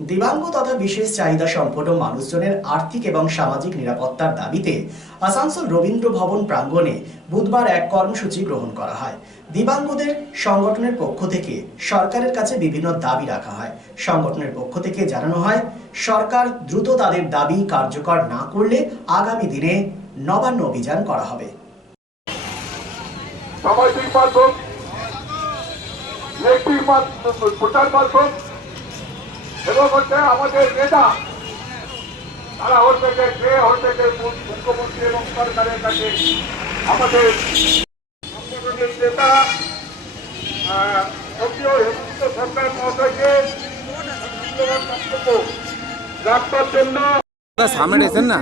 দিব্যাঙ্গ তথা বিশেষ চাহিদা সম্পন্ন মানুষজনের আর্থিক এবং সামাজিক নিরাপত্তার দাবিতে আসানসোল রবীন্দ্র ভবন প্রাঙ্গণে বুধবার এক কর্মসূচি গ্রহণ করা হয়। দিব্যাঙ্গদের সংগঠনের পক্ষ থেকে সরকারের কাছে বিভিন্ন দাবি রাখা হয়। সংগঠনের পক্ষ থেকে জানানো হয়, সরকার দ্রুত তাদের দাবি কার্যকর না করলে আগামী দিনে নবান্ন অভিযান করা হবে। এবং হচ্ছে আমাদের নেতা তারা মুখ্যমন্ত্রী এবং সরকারের কাছে আমাদের সংগঠনের নেতা হেমন্ত সরকার মহোদয়কে বক্তব্য রাখবার জন্য सामने ना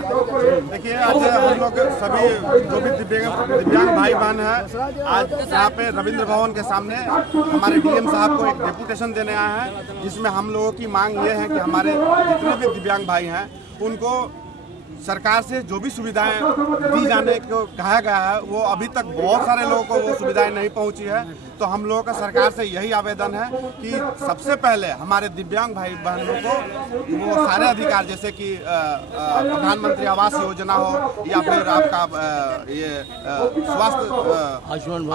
देखिए, आज हम लोग सभी जो भी दिव्यांग भाई बहन है, आज यहाँ पे रविंद्र भवन के सामने हमारे डीएम साहब को एक डेपुटेशन देने आए हैं, जिसमें हम लोगों की मांग ये है कि हमारे जितने भी दिव्यांग भाई हैं उनको सरकार से जो भी सुविधाएं दी जाने को कहा गया है, वो अभी तक बहुत सारे लोगों को वो सुविधाएं नहीं पहुंची है। तो हम लोगों का सरकार से यही आवेदन है कि सबसे पहले हमारे दिव्यांग भाई बहनों को वो सारे अधिकार, जैसे कि प्रधानमंत्री आवास योजना हो या फिर आपका ये स्वास्थ्य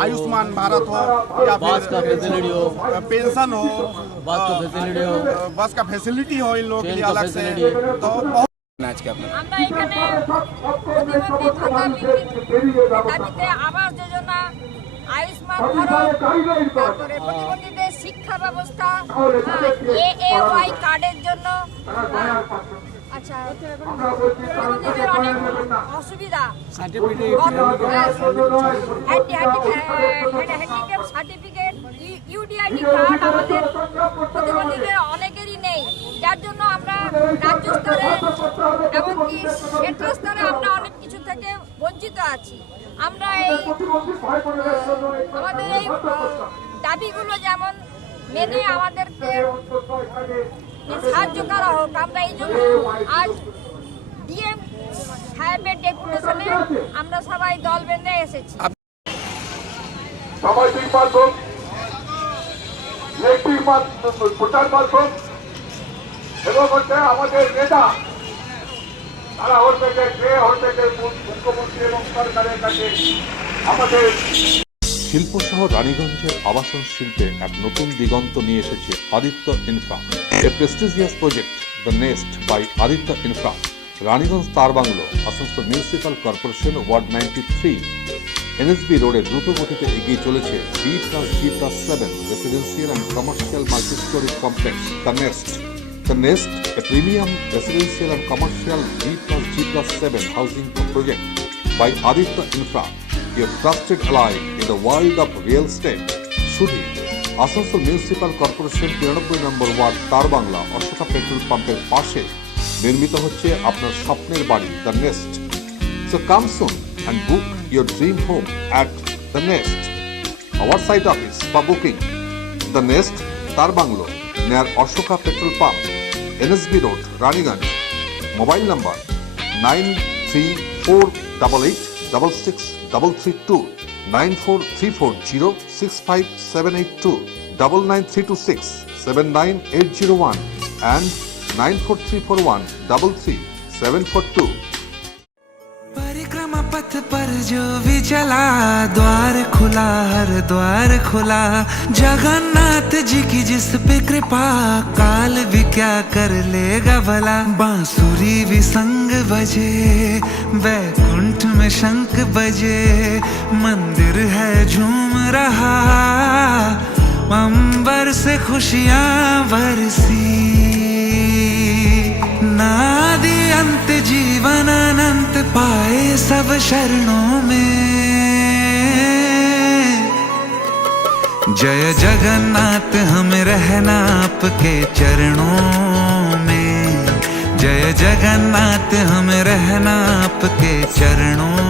आयुष्मान भारत हो या फिर पेंशन हो, बस का फैसिलिटी हो इन लोगों के लिए अलग से। तो আমরা এখানে প্রতিবন্ধী ভাতা দাবিতে আবাস যোজনা, আয়ুষ্মান ভারত, তারপরে প্রতিবন্ধীদের শিক্ষা ব্যবস্থা, AAY কার্ডের জন্য, আচ্ছা প্রতিবন্ধীদের অনেক অসুবিধা, হ্যান্ডিক্যাপ সার্টিফিকেট, UDID কার্ড আমাদের প্রতিবন্ধীদের অনেকেরই নেই, যার জন্য আমরা রাজ্য স্তরে এমনকি ক্ষেত্র স্তরে আমরা অনেক কিছু থেকে বঞ্চিত আছি। আমরা আমাদের এই দাবিগুলো যেমন মেনে আমাদেরকে সাহায্য করা হোক, আমরা এই জন্য আজ ডিএম সাহেবের ডেপুটেশনে আমরা সবাই দল বেঁধে এসেছি। এবং হচ্ছে আমাদের নেতা তারা মুখ্যমন্ত্রী এবং সরকারের কাছে আমাদের শিল্প শহর রানীগঞ্জের আবাসন শিল্পে এক নতুন দিগন্ত নিয়ে এসেছে Aditya Infra, a prestigious project the Nest by Aditya Infra. Raniganj তার bungalow, Asansol municipal corporation, ward 93, NSB রোডে দ্রুত গতিতে এগিয়ে চলেছে B+G+7 residential and commercial multi storey complex the Nest. The Nest, a premium residential and commercial B+G+7 housing project by Aditya Infra, your trusted ally in the world of real estate. Shudi, Asansol Municipal Corporation 93 number word তার Bangla Ashoka petrol পাম্পের পাশে নির্মিত হচ্ছে আপনার স্বপ্নের বাড়ি the nest. So come soon and book your dream home at the Nest. Our site office for booking the Nest তার bungalow near Ashoka Petrol Pump, NSB Road, Raniganj. Mobile number 9348866332, 9434065782, 9932679801 and 9434133742. परिक्रमा पथ पर जो भी चला, द्वार खुला, हर द्वार खुला, जगन्नाथ जी की जिस पे कृपा, काल भी क्या कर लेगा भला। बांसुरी भी संग बजे, वैकुंठ में शंख बजे, मंदिर है झूम रहा, अंबर से खुशियां बरसी, नादि अंत जीवन अनंत पाए सब शरणों में। जय जगन्नाथ हम रहना आपके चरणों में, जय जगन्नाथ हम रहना आपके चरणों